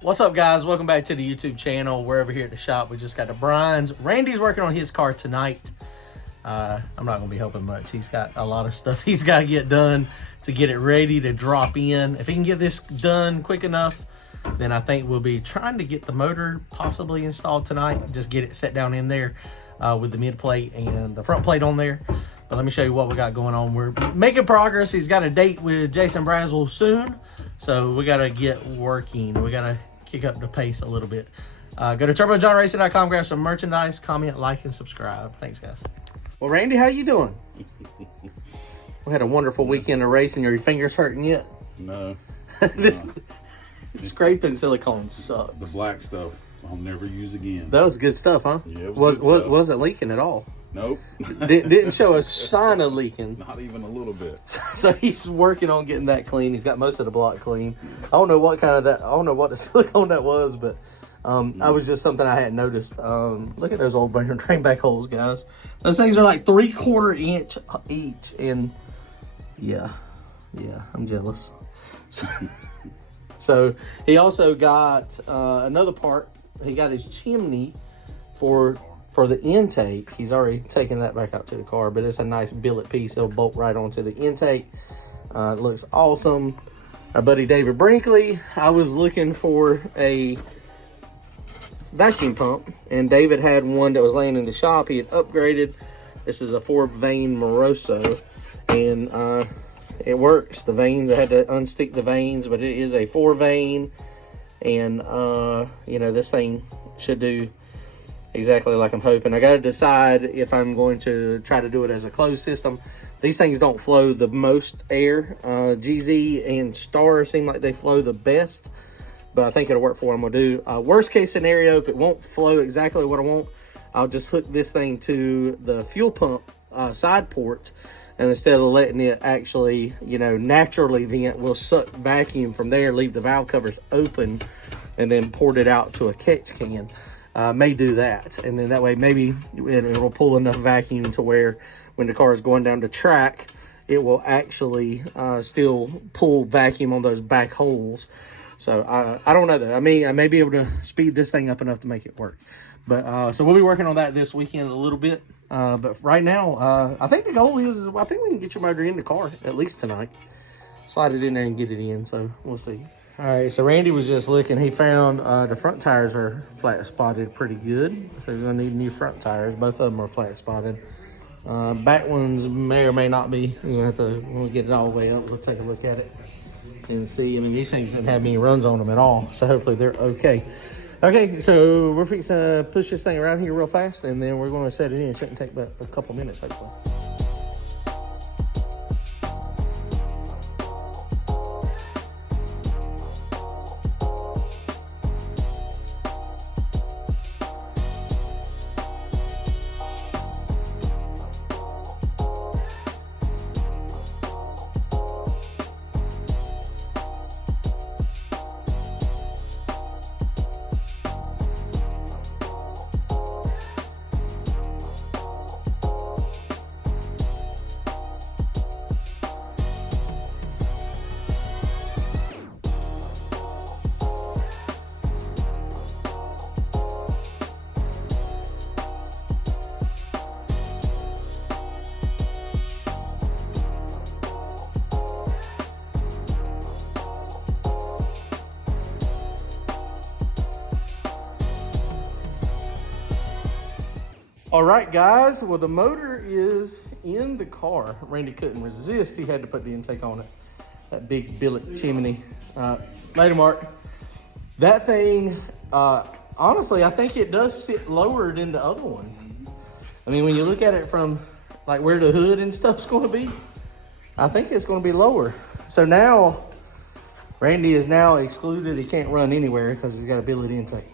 What's up, guys? Welcome back to the YouTube channel. We're over here at the shop. We just got the Brian's. Randy's working on his car tonight. I'm not going to be helping much. He's got a lot of stuff he's got to get done to get it ready to drop in. If he can get this done quick enough, then I think we'll be trying to get the motor possibly installed tonight. Just get it set down in there with the mid plate and the front plate on there. But let me show you what we got going on. We're making progress. He's got a date with Jason Brazzel soon. So we got to get working. We got to kick up the pace a little bit. Go to turbojohnracing.com, grab some merchandise, comment, like, and subscribe. Thanks, guys. Well, Randy, how you doing? We had a wonderful weekend of racing. Are your fingers hurting yet? No. Scraping silicone sucks. The black stuff I'll never use again. That was good stuff, huh? Yeah, it wasn't leaking at all. Nope. Didn't show a sign of leaking. Not even a little bit. So he's working on getting that clean. He's got most of the block clean. I don't know what the silicone that was, but that was just something I hadn't noticed. Look at those old train back holes, guys. Those things are like 3/4 inch each, and yeah, I'm jealous. So he also got another part. He got his chimney for the intake. He's already taken that back out to the car, but it's a nice billet piece. It'll bolt right onto the intake. It looks awesome. Our buddy David Brinkley, I was looking for a vacuum pump, and David had one that was laying in the shop. He had upgraded. This is a 4-vein Moroso, and it works. The veins, I had to unstick the veins, but it is a 4-vein, and you know, this thing should do exactly like I'm hoping. I got to decide if I'm going to try to do it as a closed system. These things don't flow the most air. GZ and Star seem like they flow the best, but I think it'll work for what I'm gonna do. Worst case scenario, if it won't flow exactly what I want, I'll just hook this thing to the fuel pump side port, and instead of letting it actually, you know, naturally vent, we'll suck vacuum from there, leave the valve covers open, and then port it out to a catch can. May do that, and then that way maybe it'll pull enough vacuum to where when the car is going down the track, it will actually still pull vacuum on those back holes. So I don't know that. I mean, I may be able to speed this thing up enough to make it work. But so we'll be working on that this weekend a little bit. But right now, I think the goal is, I think we can get your motor in the car at least tonight. Slide it in there and get it in. So we'll see. All right, so Randy was just looking. He found the front tires are flat spotted pretty good. So you're gonna need new front tires. Both of them are flat spotted. Back ones may or may not be. You're gonna have to, when we get it all the way up, we'll take a look at it and see. I mean, these things didn't have any runs on them at all, so hopefully they're okay. Okay, so we're fixing to push this thing around here real fast, and then we're gonna set it in. It shouldn't take but a couple minutes, hopefully. All right, guys. Well, the motor is in the car. Randy couldn't resist. He had to put the intake on it. That big billet chimney. Later, Mark. That thing, honestly, I think it does sit lower than the other one. I mean, when you look at it from like where the hood and stuff's going to be, I think it's going to be lower. So now, Randy is now excluded. He can't run anywhere because he's got a billet intake.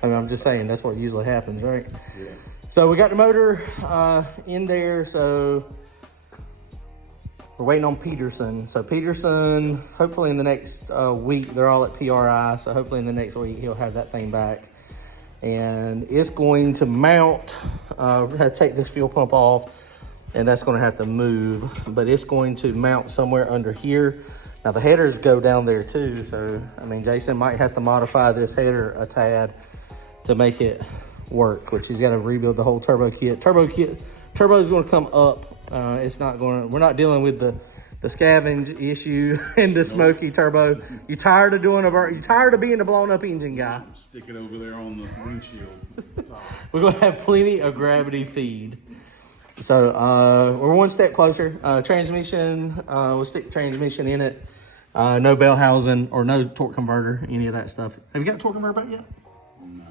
I mean, I'm just saying, that's what usually happens, right? Yeah. So we got the motor in there, so we're waiting on Peterson. So Peterson, hopefully in the next week, they're all at PRI, so hopefully in the next week he'll have that thing back. And it's going to mount, we have to take this fuel pump off, and that's gonna have to move, but it's going to mount somewhere under here. Now the headers go down there too, so I mean Jason might have to modify this header a tad to make it work, which he's got to rebuild the whole turbo kit. Turbo is going to come up. It's not going to. We're not dealing with the scavenge issue and the smoky turbo. You tired of doing you tired of being a blown up engine guy? Stick it over there on the windshield. We're going to have plenty of gravity feed. So we're one step closer. Transmission, we'll stick transmission in it. No bell housing or no torque converter, any of that stuff. Have you got a torque converter back yet? No.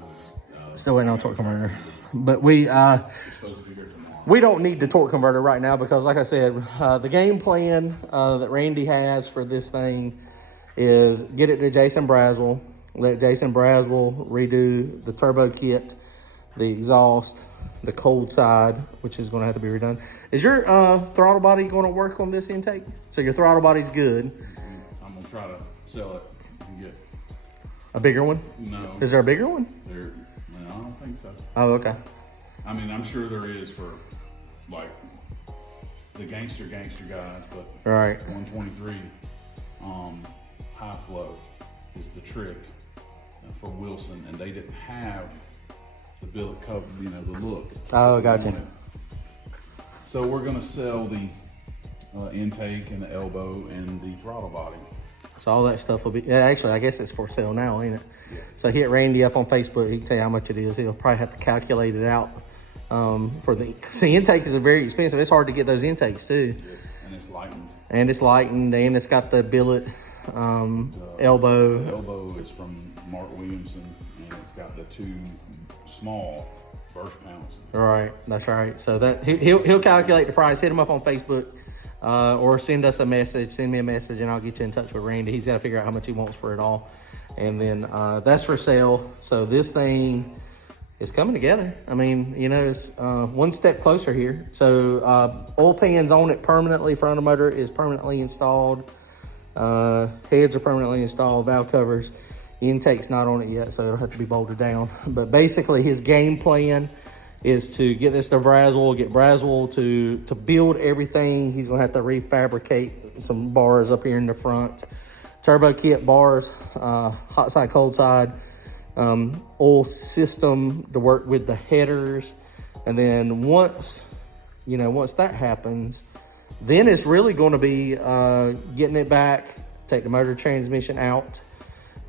Still waiting on a torque converter. But we don't need the torque converter right now because, like I said, the game plan that Randy has for this thing is get it to Jason Brazzel, let Jason Brazzel redo the turbo kit, the exhaust, the cold side, which is going to have to be redone. Is your throttle body going to work on this intake? So your throttle body's good. I'm going to try to sell it and get a bigger one? No. Is there a bigger one? No, I don't think so. Oh, okay. I mean, I'm sure there is for like the gangster guys, but all right, 123 high flow is the trick for Wilson, and they didn't have the billet cover, you know, the look. Oh, gotcha. So we're gonna sell the intake and the elbow and the throttle body. So all that stuff will be, yeah, actually, I guess it's for sale now, ain't it? Yeah. So hit Randy up on Facebook. He can tell you how much it is. He'll probably have to calculate it out for the intake is very expensive. It's hard to get those intakes too. Yes, and it's lightened. And it's got the billet elbow. The elbow is from Mark Williamson, and it's got the two small burst pounds. All right, that's right. So that he'll calculate the price. Hit him up on Facebook. Or send us a message, send me a message, and I'll get you in touch with Randy. He's got to figure out how much he wants for it all. And then that's for sale. So this thing is coming together. I mean, you know, it's one step closer here. So oil pans on it permanently. Front of motor is permanently installed. Heads are permanently installed. Valve covers. Intake's not on it yet, so it'll have to be bolted down. But basically his game plan is to get this to Brazzel, get Brazzel to build everything. He's gonna have to refabricate some bars up here in the front. Turbo kit bars, hot side, cold side, oil system to work with the headers. And then once that happens, then it's really gonna be getting it back, take the motor transmission out,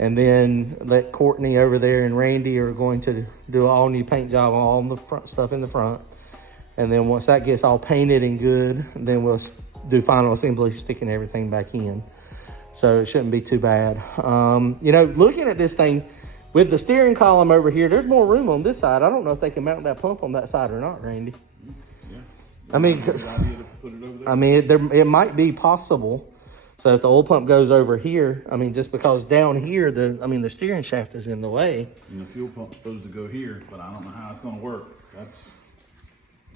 and then let Courtney over there and Randy are going to do an all new paint job on all the front stuff in the front. And then once that gets all painted and good, then we'll do final assembly, sticking everything back in. So it shouldn't be too bad. You know, looking at this thing with the steering column over here, there's more room on this side. I don't know if they can mount that pump on that side or not, Randy. Yeah. I mean, it might be possible. So if the oil pump goes over here, I mean, just because down here, the steering shaft is in the way. And the fuel pump's supposed to go here, but I don't know how it's going to work.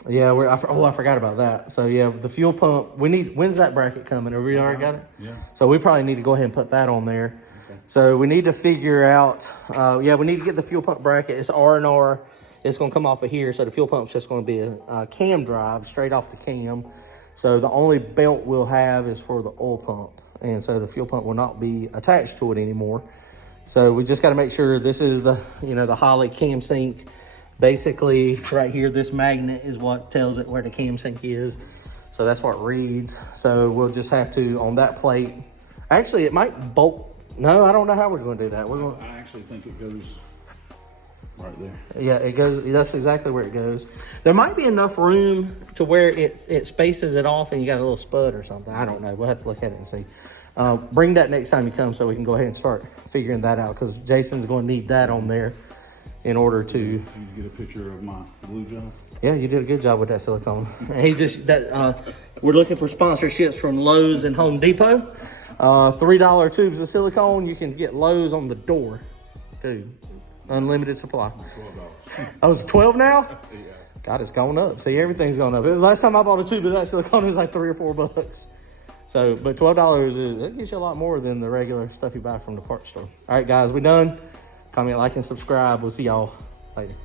Yeah, I forgot about that. So yeah, the fuel pump, when's that bracket coming? Have we already got it? Yeah. So we probably need to go ahead and put that on there. Okay. So we need to figure out, we need to get the fuel pump bracket. It's R&R. It's going to come off of here. So the fuel pump's just going to be a cam drive straight off the cam. So the only belt we'll have is for the oil pump. And so the fuel pump will not be attached to it anymore. So we just got to make sure this is the Holley cam sync. Basically right here, this magnet is what tells it where the cam sync is. So that's what it reads. So we'll just have to, on that plate, actually it might bolt. No, I don't know how we're going to do that. I actually think it goes right there. Yeah, it goes. That's exactly where it goes. There might be enough room to where it spaces it off and you got a little spud or something. I don't know. We'll have to look at it and see. Bring that next time you come so we can go ahead and start figuring that out, because Jason's going to need that on there in order to... You get a picture of my glue job? Yeah, you did a good job with that silicone. We're looking for sponsorships from Lowe's and Home Depot. $3 tubes of silicone. You can get Lowe's on the door. Dude, unlimited supply. $12. Oh, it's 12 now? Yeah. God, it's gone up. See, everything's gone up. Last time I bought a tube of that silicone, it was like $3 or $4. So, but $12 that gets you a lot more than the regular stuff you buy from the parts store. All right, guys, we done. Comment, like, and subscribe. We'll see y'all later.